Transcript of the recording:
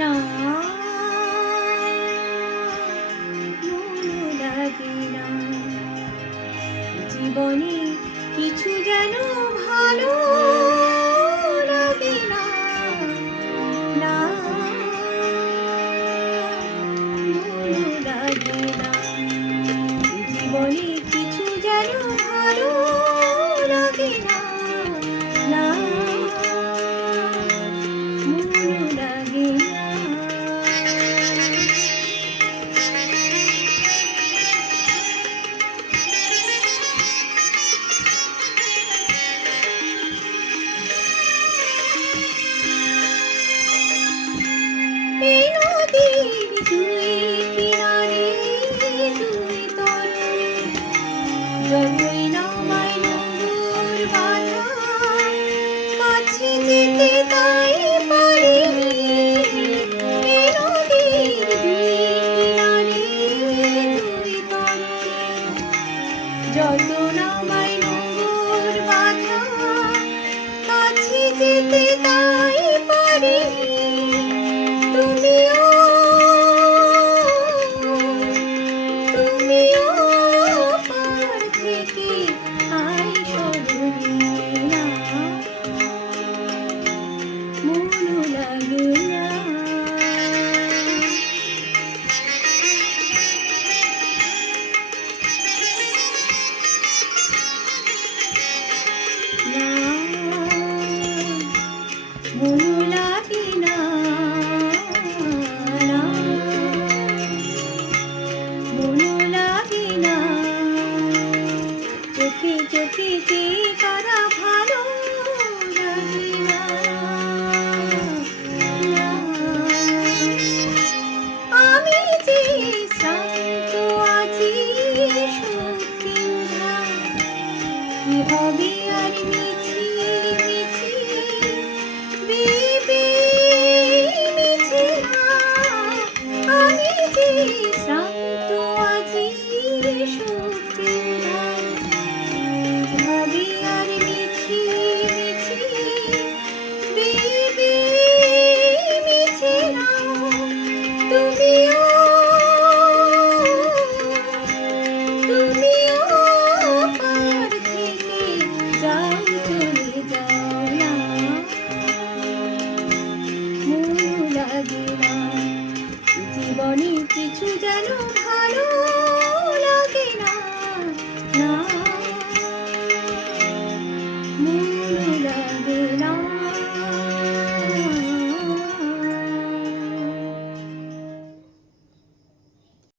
না মন লাগে না, জীবনে কিছু যেন ভালো লাগে না, না মন লাগে না, জীবনে কিছু যেন ভালো লাগে না, না মন লাগে না। এই নদীর দুই কিনারে দুই তরে যতই নামায় নোঙর বাঁধা, কাছে যেতে তাই পারিনি। এই নদীর দুই কিনারে দুই তরে যত নামায় নোঙর বাঁধা, কাছে যেতে তাই পারিনি। তুমিও পার থেকে আই সরবি না, মন লাগে না। না মন লাগে না, না মন লাগে না, চোখে চোখে যে করা ভালো লাগে না, না আমি যে শান্ত আছি সত্যি না, কি হবে আর মিছি মিছি ভেবে মিছি না, আমি যে শান্ত আছি সত্যি না, ভাবি আর মিছি মিছি ভেবে মিছি না। তুমিও পার থেকে যাও, চলে যাও না, মন লাগে না, জীবনে কিছু যেন ভালো লাগে না, না